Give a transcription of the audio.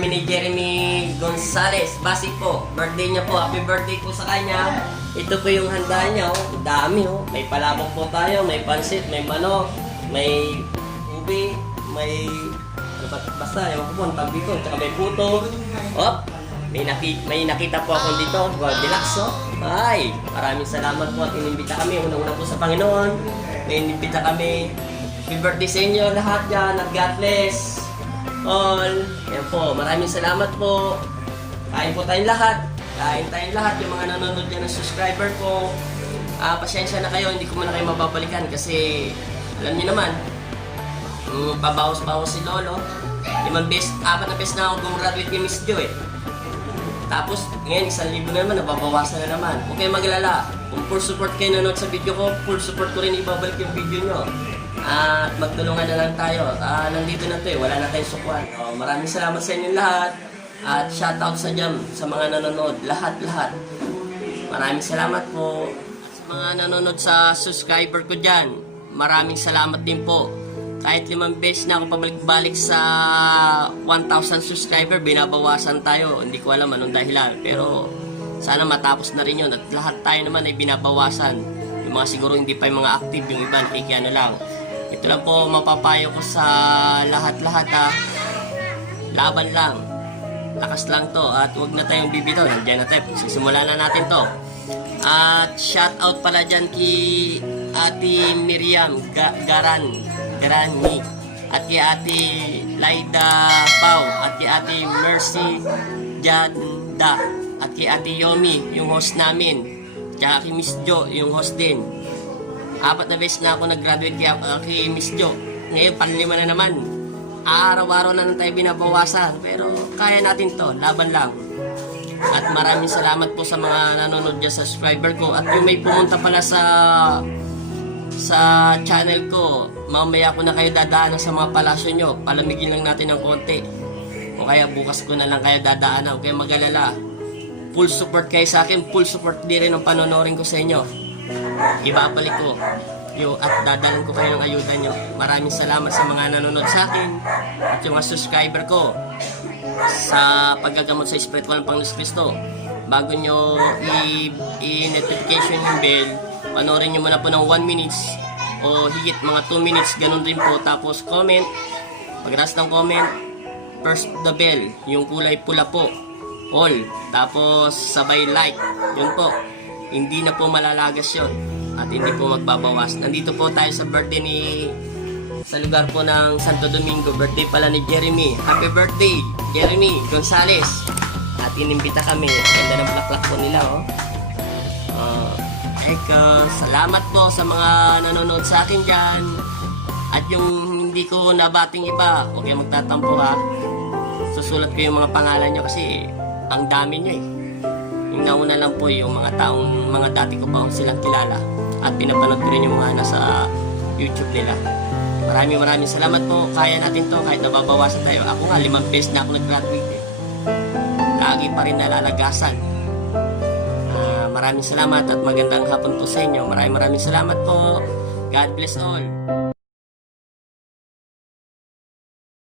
kami ni Jeremy Gonzales. Basi po, birthday niya po. Happy birthday po sa kanya. Ito po yung handa niya. Oh. Dami oh. May palabok po tayo, may pansit, may manok, may ubi, may basta yung po ang tawag dito. Tsaka may puto. Oh, may nakita po ako dito. Goldilocks oh. Ay, maraming salamat po at inimbita kami. Unang-una po sa Panginoon. May inimbita kami. Happy birthday sa inyo lahat dyan at God bless all. Yan po, maraming salamat po. Kain po tayong lahat. Kain tayong lahat. Yung mga nanonood dyan ng subscriber ko. Pasensya na kayo, hindi ko muna kayo mababalikan kasi alam niyo naman, pabawas-bawas si Lolo. 4 na beses na ako gumraduate kay Miss Jo eh. Tapos ngayon, 1,000 na naman, nababawasan na naman. Huwag kayong maglala. Kung full support kayo nanonood sa video ko, full support ko rin ibabalik yung video nyo. At magtulungan na lang tayo. Nandito na to eh, wala na tayong sukwan. Maraming salamat sa inyo lahat. At shoutout sa dyan, sa mga nanonood. Lahat. Maraming salamat po. At sa mga nanonood sa subscriber ko dyan, maraming salamat din po. Kahit 5 beses na ako pabalik-balik sa 1,000 subscriber, binabawasan tayo. Hindi ko alam anong dahilan. Pero sana matapos na rin yun. At lahat tayo naman ay binabawasan. Yung mga siguro hindi pa yung mga active, yung iba nakikiano lang. Ito lang po mapapayo ko sa lahat-lahat ha. Laban lang. Lakas lang to. At huwag na tayong bibito. Nandiyan na tayo. Sisimulan na natin to. At shout out pala dyan kay Ate Miriam Garani. At kay Ate Laida Pau. At kay Ate Mercy Janda. At kay Ate Yomi, yung host namin. Tsaka kay Miss Jo, yung host din. 4 na beses na ako nag-graduate kay Miss Jo. Ngayon, 5 na naman. Araw-araw na tayo binabawasan. Pero kaya natin to. Laban lang. At maraming salamat po sa mga nanonood dyan sa subscriber ko. At yung may pumunta pala sa channel ko, mamaya ko na kayo dadaanan sa mga palasyo nyo. Palamigin lang natin ng konti. O kaya bukas ko na lang kayo dadaanan. Kaya mag-alala. Full support kayo sa akin. Full support din rin ang panonorin ko sa inyo. Ibabalik ko at dadalan ko kayo ng ayuda nyo. Maraming salamat sa mga nanonood sa akin at yung mga subscriber ko sa paggagamot sa spiritual ng Panginoon Kristo. Bago nyo i-notification yung bell, panoorin nyo muna po ng 1 minutes o higit mga 2 minutes, ganun din po. Tapos comment, pagras ng comment, first the bell, yung kulay pula po, all. Tapos sabay like, yun po. Hindi na po malalagas yun at hindi po magbabawas. Nandito po tayo sa birthday sa lugar po ng Santo Domingo. Birthday pala ni Jeremy. Happy birthday, Jeremy Gonzales. At inimbita kami. Ganda ng plaklak po nila oh. Salamat po sa mga nanonood sa akin dyan. At yung hindi ko nabating iba, huwag kayong magtatampo ha. Susulat ko yung mga pangalan nyo kasi ang dami nyo eh. Yung nauna lang po yung mga dati ko pa silang kilala at pinapanood ko rin yung mga nasa YouTube nila. Maraming salamat po. Kaya natin to kahit nababawasan tayo. Ako nga 5 beses na ako nag-graduate eh. Lagi pa rin nalalagasan. Maraming salamat at magandang hapon po sa inyo. Maraming salamat po. God bless all.